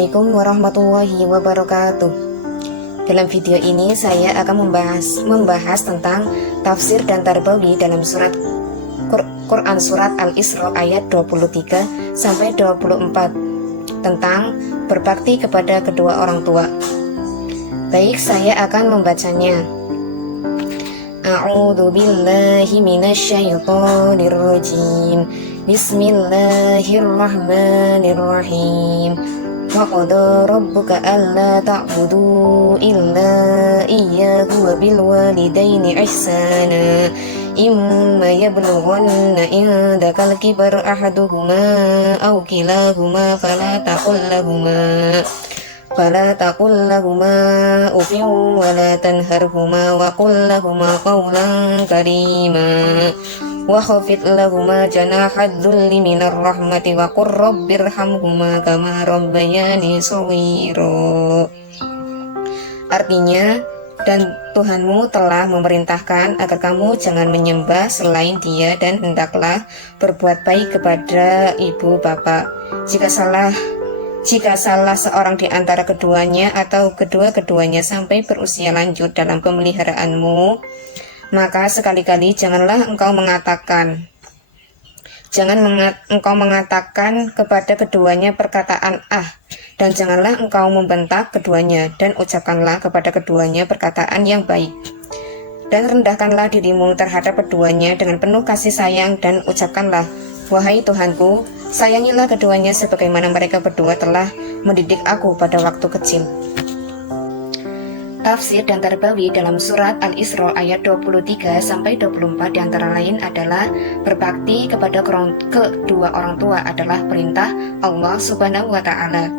Assalamualaikum warahmatullahi wabarakatuh. Dalam video ini saya akan membahas tentang tafsir dan tarbawi dalam Quran surat Al-Isra ayat 23 sampai 24 tentang berbakti kepada kedua orang tua. Baik, saya akan membacanya. A'udzu billahi minasyaitonir rajim. Bismillahirrahmanirrahim. Wa qada rabbuka alla ta'budu illa iyyahu wa bil walidaini ihsana. Imma yablughanna indakal kibar ahaduhuma aw kilahuma fala taqul lahuma uffin wa la tanharhuma wa qul lahuma qawlan karima. Wa khafid lahuma janahad dhulli minar rahmati wa qur rabbirhamhuma kama rabbayani shaghira. Artinya, dan Tuhanmu telah memerintahkan agar kamu jangan menyembah selain Dia dan hendaklah berbuat baik kepada ibu bapa. Jika salah seorang di antara keduanya atau kedua-keduanya sampai berusia lanjut dalam pemeliharaanmu, maka sekali-kali janganlah engkau mengatakan kepada keduanya perkataan dan janganlah engkau membentak keduanya, dan ucapkanlah kepada keduanya perkataan yang baik. Dan rendahkanlah dirimu terhadap keduanya dengan penuh kasih sayang, dan ucapkanlah, wahai Tuhanku, sayangilah keduanya sebagaimana mereka berdua telah mendidik aku pada waktu kecil. Tafsir dan tarbawi dalam surat Al-Isra ayat 23 sampai 24 diantara lain adalah berbakti kepada kedua orang tua adalah perintah Allah Subhanahu wa taala,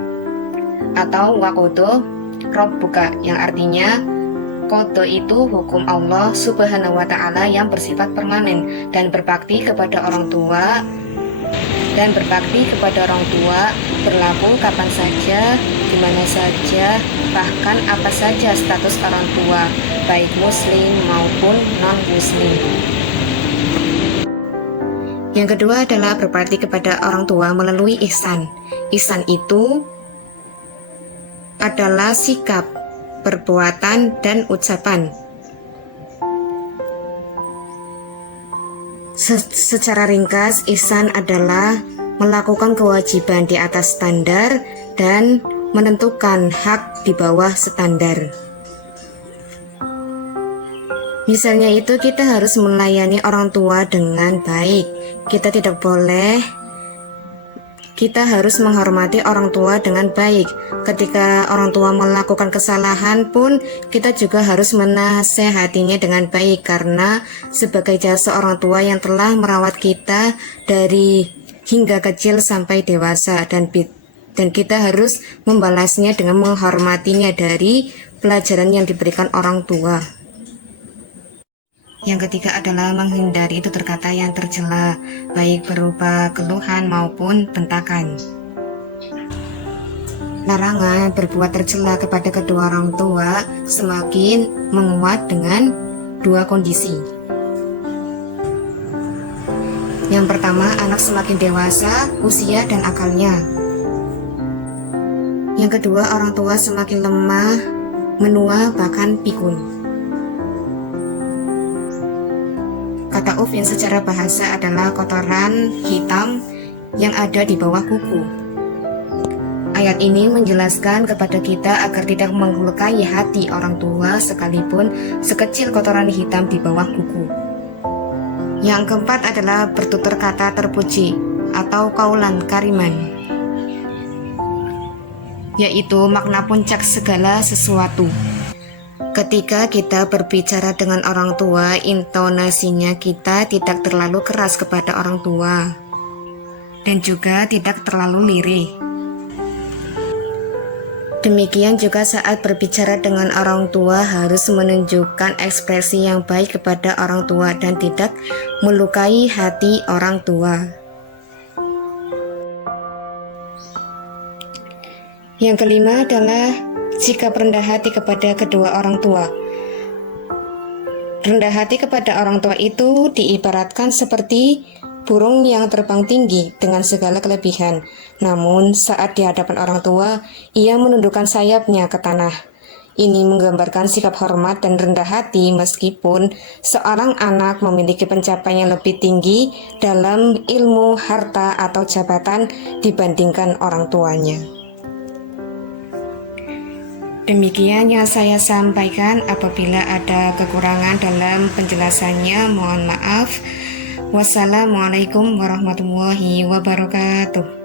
atau waqodo rabbuka, yang artinya qada itu hukum Allah Subhanahu wa taala yang bersifat permanen, dan berbakti kepada orang tua berlaku kapan saja, di mana saja, bahkan apa saja status orang tua, baik muslim maupun non-muslim. Yang kedua adalah berbakti kepada orang tua melalui ihsan. Ihsan itu adalah sikap, perbuatan, dan ucapan. Secara ringkas, ihsan adalah melakukan kewajiban di atas standar dan menentukan hak di bawah standar. Misalnya itu, kita harus melayani orang tua dengan baik. Kita harus menghormati orang tua dengan baik. Ketika orang tua melakukan kesalahan pun, kita juga harus menasehatinya dengan baik, karena sebagai jasa orang tua yang telah merawat kita dari hingga kecil sampai dewasa, dan kita harus membalasnya dengan menghormatinya dari pelajaran yang diberikan orang tua. Yang ketiga adalah menghindari tutur kata yang tercela, baik berupa keluhan maupun bentakan. Larangan berbuat tercela kepada kedua orang tua semakin menguat dengan dua kondisi. Yang pertama, anak semakin dewasa, usia dan akalnya. Yang kedua, orang tua semakin lemah, menua, bahkan pikun. Kata ufin secara bahasa adalah kotoran hitam yang ada di bawah kuku. Ayat ini menjelaskan kepada kita agar tidak melukai hati orang tua sekalipun sekecil kotoran hitam di bawah kuku. Yang keempat adalah bertutur kata terpuji atau kaulan kariman, yaitu makna puncak segala sesuatu. Ketika kita berbicara dengan orang tua, intonasinya kita tidak terlalu keras kepada orang tua dan juga tidak terlalu lirih. Demikian juga saat berbicara dengan orang tua harus menunjukkan ekspresi yang baik kepada orang tua dan tidak melukai hati orang tua. Yang kelima adalah sikap rendah hati kepada kedua orang tua. Rendah hati kepada orang tua itu diibaratkan seperti burung yang terbang tinggi dengan segala kelebihan. Namun, saat di hadapan orang tua, ia menundukkan sayapnya ke tanah. Ini menggambarkan sikap hormat dan rendah hati meskipun seorang anak memiliki pencapaian yang lebih tinggi dalam ilmu, harta, atau jabatan dibandingkan orang tuanya. Demikian yang saya sampaikan. Apabila ada kekurangan dalam penjelasannya, mohon maaf. Wassalamualaikum warahmatullahi wabarakatuh.